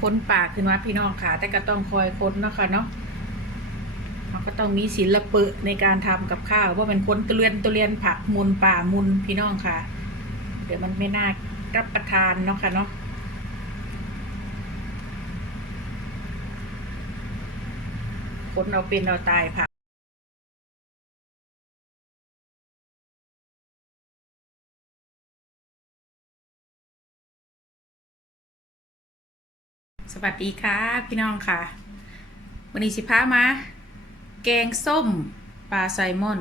ค้นป่าขึ้นมาพี่น้องค่ะ แต่ก็ต้องคอยค้นเนาะค่ะเนาะเราก็ต้องมีศิลปะในการทำกับข้าวว่ามันค้นตุเรียนตุเรียนผักมุนป่ามุนพี่น้องค่ะ เดี๋ยวมันไม่น่ารับประทานเนาะค่ะเนาะค้นเอาเป็นเอาตายผัก สวัสดีค่ะพี่น้องค่ะวันนี้สิพามา แกงส้มปลาไซมอน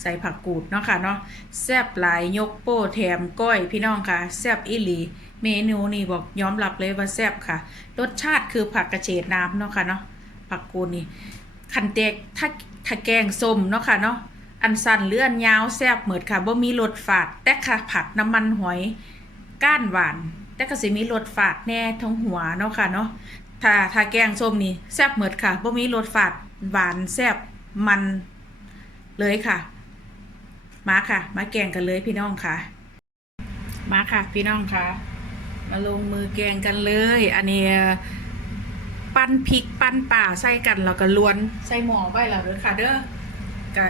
ใส่ผักกูดเนาะค่ะเนาะแซ่บหลายยกโป้แถมก้อยพี่น้องค่ะแซ่บอีหลี เมนูนี่บอกยอมรับเลยว่าแซ่บค่ะ รสชาติคือผักกระเฉดน้ำเนาะค่ะเนาะผักกูดนี่คันเตกถ้าถ้าแกงส้มเนาะค่ะเนาะอันสั้นหรืออันยาวแซ่บเหมือนค่ะบ่มีรสฝาดแต่ค่ะผัดน้ำมันหอยก้านหวาน แต่ก็สิมีรสฝาดแน่ทั้งหัวเนาะค่ะเนาะถ้าถ้าแกงส้มนี่แซ่บเหมือนค่ะบ่มีรสฝาดหวานแซ่บมันเลยค่ะ มาค่ะ มาแกงกันเลยพี่น้องค่ะ มาค่ะพี่น้องค่ะ มาลงมือแกงกันเลย อันนี้ปั้นพริกปั้นป่าใส่กันแล้วก็ล้วนใส่หม้อไว้แล้วเด้อค่ะ เด้อกะ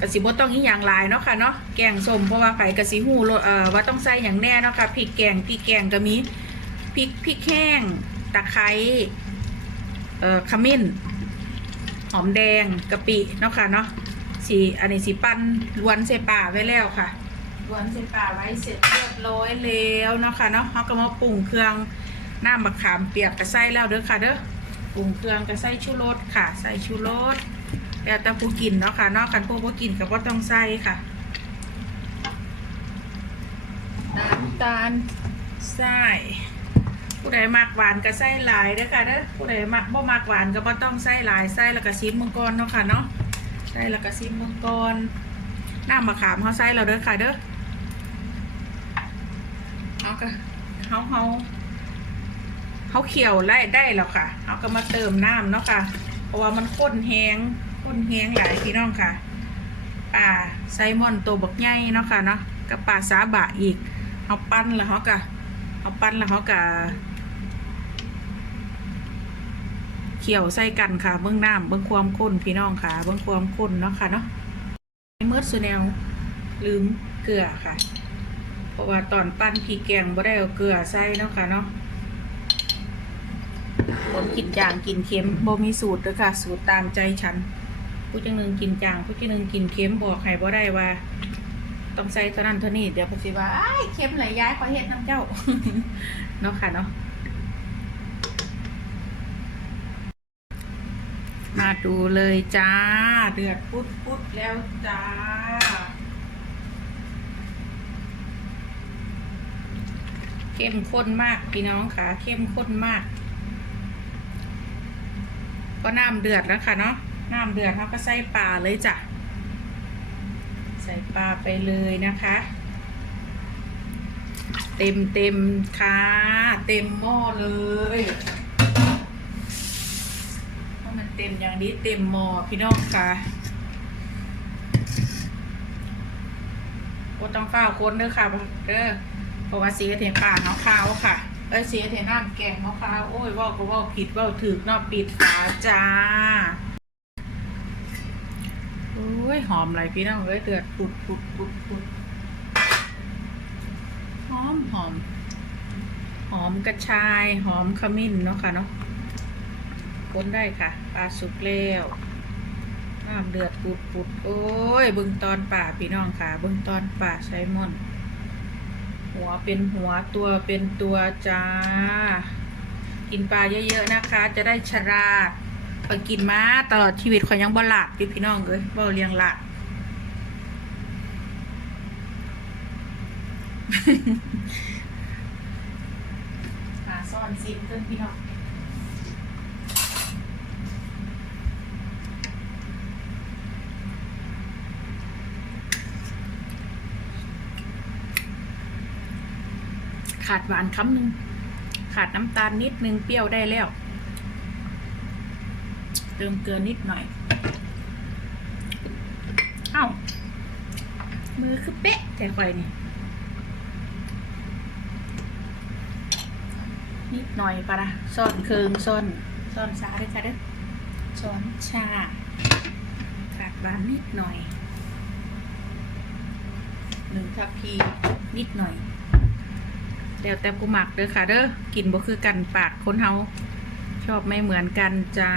กะสิบ่ต้องอีหยังหลายเนาะค่ะเนาะแกงส้มเพราะว่าไผกะสิฮู้เอ่อว่าต้องใส่หยังแน่เนาะค่ะพริกแกงพริกแกงก็มีพริกพริกแห้งตะไคร้เอ่อขมิ้นหอมแดงกะปิเนาะค่ะเนาะสีอันนี้สีปั้นล้วนใส่ป่าไว้แล้วค่ะล้วนใส่ป่าไว้เสร็จเรียบร้อยแล้วเนาะค่ะเนาะเขาก็มาปรุงเครื่องน้ำมะขามเปียกกระใส่แล้วเด้อค่ะเด้อปรุงเครื่องกระใส่ชูรสค่ะใส่ชูรส แล้วแต่ผู้กินเนาะค่ะเนอกกันพวกผู้กินก็บ่ต้องใส่ค่ะ น้ำตาลใส่ผู้ใดมักหวานก็ใส่หลายเด้อค่ะเด้อผู้ใดมักบ่มักหวานก็บ่ต้องใส่หลายใส่แล้วก็ซิมมังกรเนาะค่ะเนาะใส่แล้วก็ซิมมังกรน้ำมะขามเขาใส่แล้วเด้อค่ะเด้อเอาก็เฮาเฮาเขาเคี่ยวไล่ได้แล้วค่ะ เอาก็มาเติมน้ำเนาะค่ะ เพราะว่ามันข้นแห้ง นแห้งหลายพี่น้องค่ะป่าไซมอนตัวบักใหญ่เนาะค่ะเนาะกับป่าซาบะอีกเอาปั้นแล้วเขากะเอาปั้นแล้วเขากะเขี่ยวใส่กันค่ะเบื้องน้ำเบื้องความข้นพี่น้องค่ะเบื้องความข้นเนาะค่ะเนาะเมื่อสุแนวลืมเกลือค่ะ เพราะว่าตอนปั้นพริกแกงบ่ได้เอาเกลือใส่เนาะค่ะเนาะคนกินจางกินเค็มบ่มีสูตรเด้อค่ะ สูตรตามใจฉัน ผู้จังหนึ่งกินจางผู้จังหนึ่งกินเค็มบอกให้บ่ได้ว่า ต้องใส่เท่านั้นเท่านี้เดี๋ยวเพนสิว่าไอ้เค็มหลยย้ายขอเฮ็ดน้ำเจ้าเนาะค่ะเนาะมาดูเลยจ้า เดือดปุ๊ดปุ๊ดแล้วจ้าเข้มข้นมากพี่น้องค่ะ เข้มข้นมาก ก็น้ำเดือดแล้วค่ะเนาะ น้ำเดือดเขาก็ใส่ปลาเลยจ้ะ ใส่ปลาไปเลยนะคะ เต็มเต็มค่ะ เต็มหม้อเลยเพราะมันเต็มอย่างนี้เต็มหม้อพี่น้องค่ะก็ต้องเฝ้าคนเด้อค่ะเด้อเพราะว่าสียเทปลาเขาขาวค่ะเอ้ยเสียเทน้ำแกงมะพร้าวโอ้ยว่าก็ว่าผิดว่าถือนอกปิดฝาจ้า อ้ยหอมไรพี่น้องเอ้ยเดือดปุดปุดปุดปุดหอมหอม หอมกระชายหอมขมิ้นเนาะค่ะเนาะคนได้ค่ะปลาสุกแล้วน้ำเดือดปุดปุดโอ้ยเบึงตอนป่าพี่น้องค่ะเบึงตอนป่าไซมอน หัวเป็นหัวตัวเป็นตัวจ้า กินปลาเยอะๆนะคะ จะได้ฉลาด ไปกินมาตลอดชีวิตขอยยังบ่หลาดอยู่พี่น้องเลยบ่เลี้ยงหลาดปลาซ่อนซิมเพื่อนพี่น้องขาดหวานคำหนึ่งขาดน้ำตาลนิดนึงเปรี้ยวได้แล้ว เติมเกลือนิดหน่อย เอ้า มือคือเป๊ะแต่ข่อยนี่ นิดหน่อยปะนะซ่อนเคืองซ่อนซ่อนซาด้วยค่ะเด้อช้อนชาขาดหวานนิดหน่อย หนึ่งทัพพีนิดหน่อยเดี๋ยวแต่กูหมักเด้อค่ะเด้อกินบ่คือกันปากคนเฮาชอบไม่เหมือนกันจ้า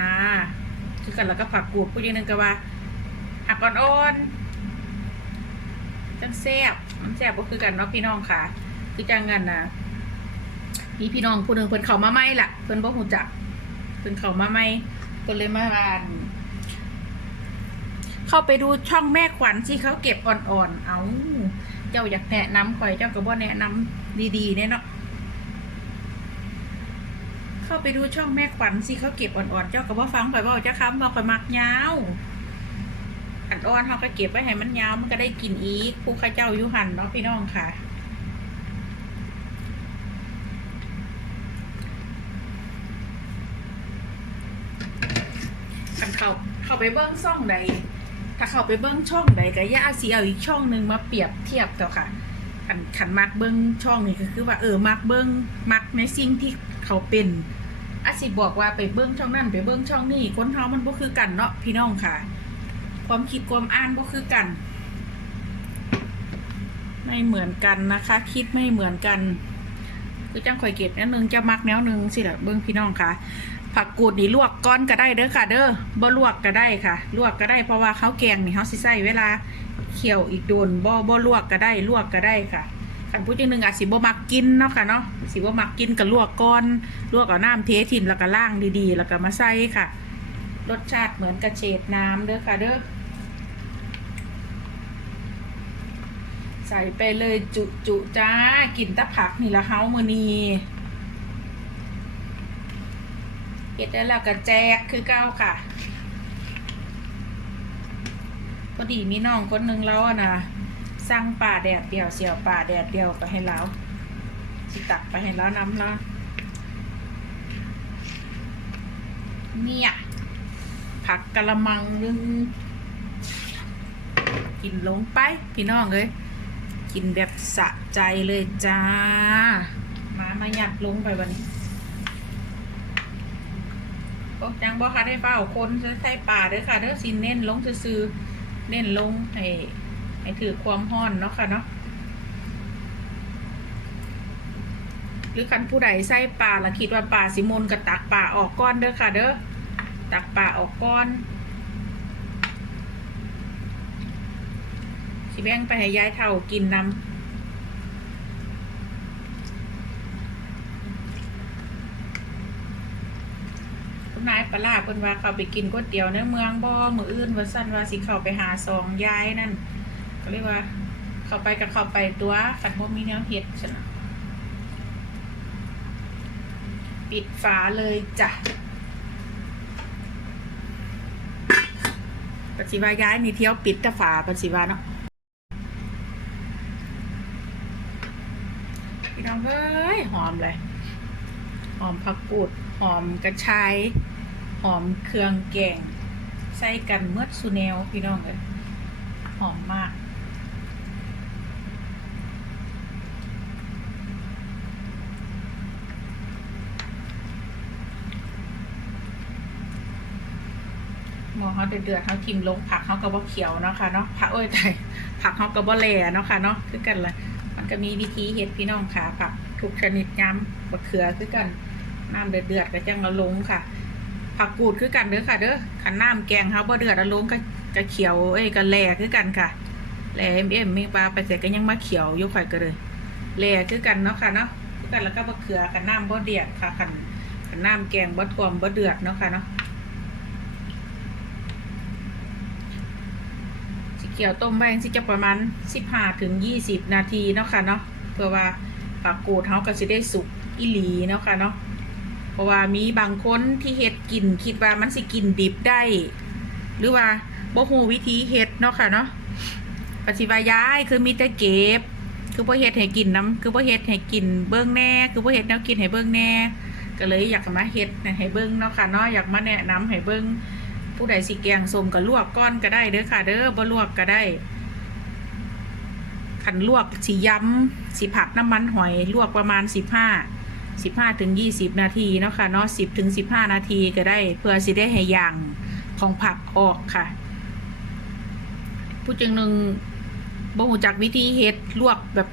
คือกันแล้วก็ผักกูดผู้ยังนึงก็ว่าหักอ่อนๆจังแซ่บมันแซ่บก็คือกันเนาะพี่น้องค่ะ คือจังกันนะมีพี่น้องผู้หนึ่งเพิ่นเขามาไม่ล่ะเพิ่นบ่ฮู้จักเพิ่นเขามาไม่เพิ่นเลยมาอ่านเข้าไปดูช่องแม่ขวัญที่เขาเก็บอ่อนๆ เอา เจ้าอยากแนะนำข่อยเจ้าก็บ่แนะนำดีๆเนี่ยเนาะ ไปดูช่องแม่ขวัญสิเขาเก็บอ่อนๆ เจ้าก็บ่ฟังข่อยเว้าจ้าคำบอกข่อยมักยาวอันอ่อนเขาก็เก็บไว้ให้มันยาวมันก็ได้กินอีกผู้ข้าเจ้ายู่หันเนาะพี่น้องค่ะคันเขาเข้าไปเบิ้งช่องใด ถ้าเข้าไปเบิ้งช่องใดก็ย่าสีเอาอีกช่องหนึ่งมาเปรียบเทียบต่อค่ะขันขันมักเบิ้งช่องนี่ก็คือว่าเออมักเบิ้งมักในสิ่งที่เขาเป็น อาสิบอกว่าไปเบิ้งช่องนั่นไปเบิ้งช่องนี่คนเฮามันบ่คือกันเนาะพี่น้องค่ะ ความคิดความอ่านบ่คือกัน ไม่เหมือนกันนะคะ คิดไม่เหมือนกัน คือจังข่อยเก็บแนวหนึงจะมักแนวหนึงสิล่ะเบิ้งพี่น้องค่ะ ผักกูดนี่ลวกก้อนก็ได้เด้อค่ะ เด้อบ่ลวกก็ได้ค่ะ ลวกก็ได้เพราะว่าข้าวแกงนี่เขาสิใส่เวลาเคี่ยวอีกโดนบ่บ่ลวกก็ได้ลวกก็ได้ค่ะ คันพูดจริงหนึ่งอาจสิบ่มักกินเนาะค่ะเนาะสิบ่มักกินก็ลวกก้อนลวกเอาน้ำเททิมแล้วก็ล่างดีๆ แล้วก็มาใส่ค่ะ รสชาติเหมือนกระเฉดน้ำเด้อค่ะเด้อใส่ไปเลยจุจุจ้ากินตะผักนี่ละเฮามือนีเฮ็ดได้แล้วก็แจกคือเก้าค่ะพอดีมีน้องคนหนึ่งแล้วอะนะ สั่งป่าแดดเดียวเสียวป่าแดดเดียวไปให้เราสิตักไปให้เราน้ำแล้วเนี่ยผักกะละมังนึงกินลงไป พี่น้องเลยกินแบบสะใจเลยจ้า มามาหยัดลงไปวันนี้โอ้ยังบ่ค่ะได้เฝ้าคนใส่ป่าเด้อค่ะเด้อสิเน้นลงซื่อเน้นลงให้ ให้ถือความห้อนเนาะค่ะเนาะหรือคันผู้ใดใส่ป่าละคิดว่าป่าสิมนก็ตักป่าออกก้อนเด้อค่ะ เด้อตักป่าออกก้อนสิแบ่งไปให้ยายเท่ากินนำคุณนายปลาร้าเพิ่นว่าเขาไปกินก๋วยเตี๋ยวในเมืองบ่มืออื่นว่าซั่นว่าสิเข้าไปหาสองยายนั่น ก็เรียกว่า เข้าไปก็เข้าไปตัวคันบ่มีแนวเฮ็ดซั่นะปิดฝาเลยจ้ะปฏิวาย้ายนี่เที่ยวปิดแต่ฝาปฏิวาเนาะพี่น้องเอ้ยหอมเลย หอมผักกูด หอมกระชาย หอมเครื่องแกง ใส่กันเมื่อสุแนวพี่น้องเลยหอมมาก อเขาเดือดเขาทิมลงผักเขากระบอกเขียวเนาะค่ะเนาะผักเอ้ยไต่ผักเขากระบอกแหล่เนาะค่ะเนาะคือกันละมันก็มีวิธีเฮ็ดพี่น้องค่ะผักทุกชนิดยำบักเขือคือกันน้ำเดือดๆก็จังเอาลงค่ะ ผักกูดคือกันเด้อค่ะเด้อขันน้ำแกงเขาบ่เดือดเอาลงก็ก็เขียวเอ้ยก็แหล่คือกันค่ะแหล่เอ็มเอ็มมีปลาไปเสร็จก็ยังมาเขียวยู่ข่อยก็เลยแหล่คือกันเนาะค่ะเนาะคือกันแล้วก็บักเขือขันน้ำบ่เดือดค่ะขันขันน้ำแกงบ่ท่วมบ่เดือดเนาะค่ะเนาะ สี เขียวต้มแป้งสิจะประมาณ15ถึง20นาทีเนาะค่ะเนาะเพื่อว่าปากกูดเฮาก็สิได้สุกอีหลีเนาะค่ะเนาะเพราะว่ามีบางคนที่เฮ็ดกินคิดว่ามันสิกินดิบได้ หรือว่าบ่ฮู้วิธีเฮ็ดเนาะค่ะเนาะปฏิวัยย้ายคือมีแต่เก็บ คือบ่เฮ็ดให้กินน้ำคือบ่เฮ็ดให้กินเบิ่งแน่ คือบ่เฮ็ดแนวกินให้เบิ่งแน่ ก็เลยอยากมาเฮ็ดให้เบิ่งเนาะค่ะเนาะอยากมาแนะนำให้เบิ่ง ผู้ใดสิแกงส้มก็ลวกก้อนก็ได้เด้อค่ะ เด้อบ่ลวกก็ได้ขันลวกสิย้ำสิผักน้ำมันหอยลวกประมาณสิบห้า15ถึง20นาทีเนาะค่ะเนาะ10ถึง15นาทีก็ได้ เพื่อสิได้ให้ย่างของผักออกค่ะ ผู้จึงหนึ่งบ่หูจักวิธีเฮ็ดลวกแบบ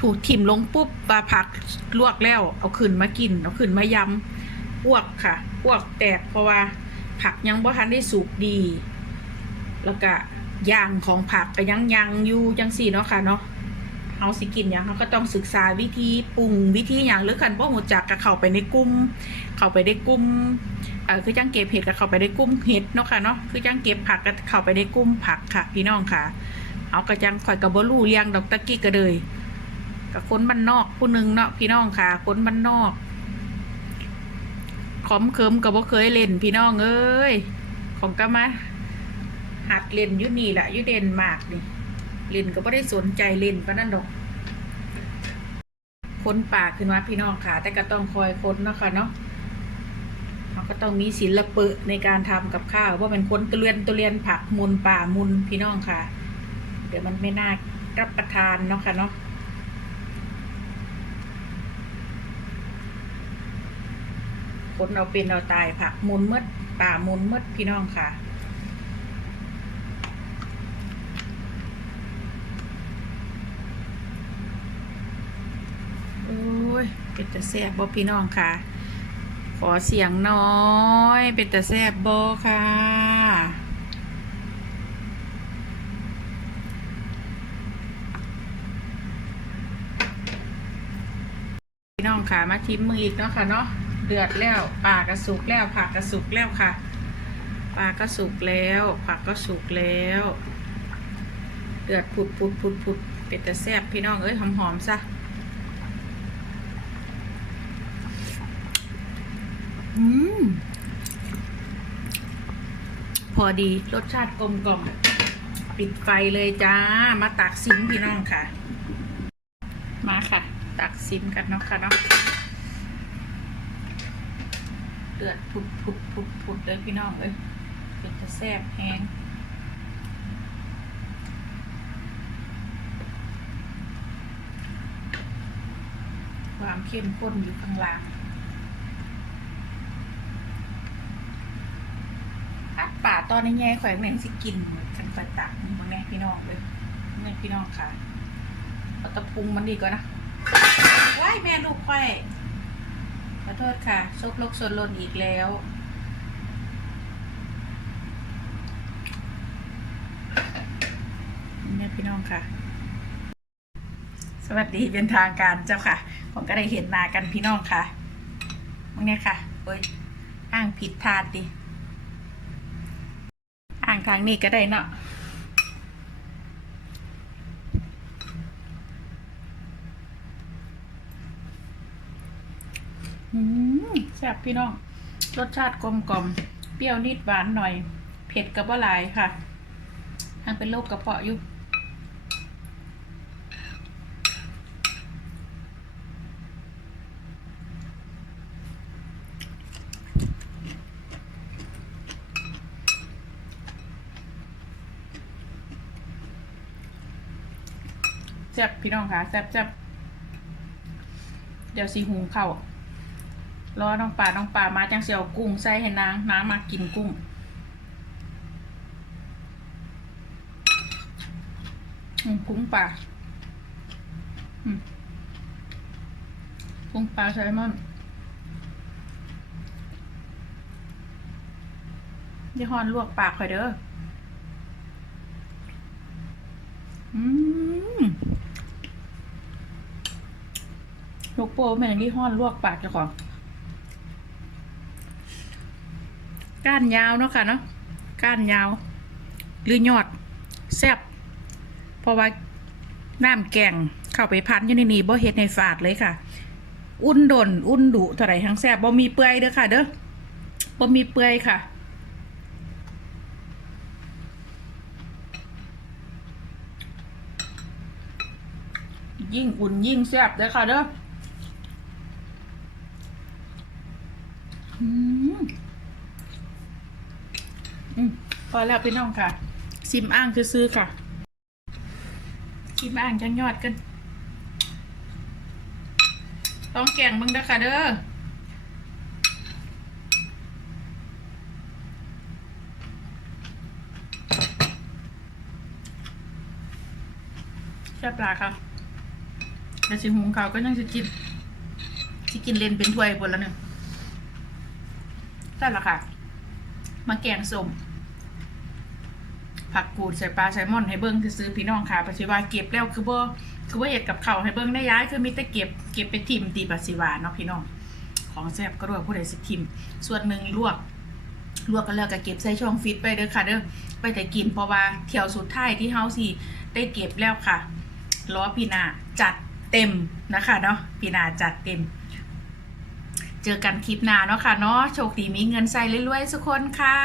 ถูกถิ่มลงปุ๊บปลาผักลวกแล้ว เอาขึ้นมากิน เอาขึ้นมายำอ้วกค่ะอ้วกแตกเพราะว่า ผักยังบ่ทันได้สุกดี แล้วก็ย่างของผักก็ยังยังอยู่จังสี่เนาะค่ะเนาะเอาสิกินอย่างเขาก็ต้องศึกษาวิธีปรุงวิธีอย่างหรือคันบ่หูจักก็เข้าไปในกลุ่มเข้าไปในกลุ่มเออคือจังเก็บเห็ดก็เข้าไปในกลุ่มเห็ดเนาะค่ะเนาะคือจังเก็บผักก็เข้าไปในกลุ่มผักค่ะ พี่น้องค่ะ เอากระจังข่อยกับบ่รู้เลี้ยงดอกตะกี้ก็เลยกับคนบ้านนอกผู้นึงเนาะพี่น้องค่ะคนบ้านนอก ขอมเคิมกับบ่เคยเล่นพี่น้องเอ้ย ของก็มาหัดเล่นยุนี่แหละยุเด่นมากนี่เล่นก็บ่ได้สนใจเล่นปานนั้นดอกค้นป่าขึ้นมาพี่น้องค่ะ แต่ก็ต้องคอยค้นเนาะค่ะเนาะเราก็ต้องมีศิลปะในการทำกับข้าวว่าเป็นค้นตุเรียนตุเรียนผักมุนป่ามุนพี่น้องค่ะ เดี๋ยวมันไม่น่ารับประทานเนาะค่ะเนาะ นเอาเป็นเอาตายผักมุนมืดป่ามุนมืดพี่น้องค่ะ โอ้ย เป็นตาแซบบ่พี่น้องค่ะ ขอเสียงน้อย เป็นตาแซบบ่ค่ะพี่น้องค่ะมาทิมมืออีกเนาะค่ะเนาะ เดือดแล้วปลากระสุกแล้วผักกระสุกแล้วค่ะปลาก็สุกแล้ว ผักก็สุกแล้วเดือดผุดผุดผุดผุดเป็นตาแซ่บพี่น้องเอ้ยหอมๆซะอืมพอดีรสชาติกลมกล่อมปิดไฟเลยจ้า มาตักซิมพี่น้องค่ะ มาค่ะ ตักซิมกันเนาะค่ะเนาะ เดือดผุดผุดผุดผุดเลยพี่น้องเอ้ยเป็นจะแซ่บแห้งความเข้มข้นอยู่ข้างล่างอัดป่าตอนนี้แง่แขวงแหน่งสิกินกันไปตักบางแน่พี่น้องเลยนี่พี่น้องค่ะเอาตะพุงมันดีกว่านะว้ายแม่ลูกไข่ ขอโทษค่ะซบลกสนลนอีกแล้ว นี่พี่น้องค่ะ สวัสดีเป็นทางการเจ้าค่ะ ผมก็ได้เห็นหนากันพี่น้องค่ะมึงเนี่ยค่ะโอ้ยอ้างผิดทาดดิ อ่างทางนี้ก็ได้เนาะ แซ่บพี่น้อง รสชาติกลมกล่อม เปรี้ยวนิดหวานหน่อย เผ็ดกับว่าหลายค่ะทางเป็นโรคกระเพาะอยู่แซ่บพี่น้องค่ะแซ่บแซ่บเดี๋ยวสีหุงเข้า รอน้องป่าน้องป่ามาจังเสียวกุ้งใส่ให้นางน้ำมากินกุ้งกุ้งป่ากุ้งปลาแซลมอนยี่ห้อนลวกปากข่อยเด้ออืมลูกโป่งเป็นอย่างที่ห้อนลวกปากเจ้าของ ก้านยาวเนาะค่ะเนาะก้านยาว หรือยอดแซบเพราะว่าน้ำแกงเข้าไปพันอยู่ในนี้บ่เฮ็ดในฝาดเลยค่ะ อุ่นดนอุ่นดุเท่าไรทั้งแซบบ่มีเปื่อยเด้อค่ะ เด้อบ่มีเปื่อยค่ะยิ่งอุ่นยิ่งแซ่บเด้อค่ะเด้อ อืมอืมพอแล้วพี่น้องค่ะ ซิมอ่างซื้อๆค่ะ ซิมอ่างจังยอดกันต้องแกงมึงเด้อค่ะเด้อแซ่บปลาค่ะแต่สิหุงเขาวก็ยังจะกินสิกินเลนเป็นถ้วยบนแล้วเนี่ยได้แล้วค่ะ มาแกงส้มผักกูดใส่ปลาใส่ม่อนให้เบิ้งคือซื้อพี่น้องค่ะปัจจุบันเก็บแล้วคือบ่คือว่าเห็ดกับเขาให้เบิ้งได้ย้ายคือมีแต่เก็บเก็บไปทิมตีปัจจุบันเนาะพี่น้อง ของแซ่บก็รวยผู้ใดสิทิม ส่วนหนึ่งลวกลวกกันแล้วก็เก็บใส่ช่องฟิตไปเด้อค่ะเด้อไปแต่กินเพราะว่าเที่ยวสุดท้ายที่เฮาสิได้เก็บแล้วค่ะล้อพี่นาจัดเต็มนะคะเนาะพี่นาจัดเต็ม เจอกันคลิปหน้าเนาะค่ะเนาะโชคดีมีเงินใส่รวยๆทุกคนค่ะ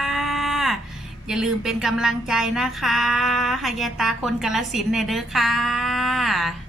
อย่าลืมเป็นกำลังใจนะคะหายาตาคนกาลสินเนเด้อค่ะ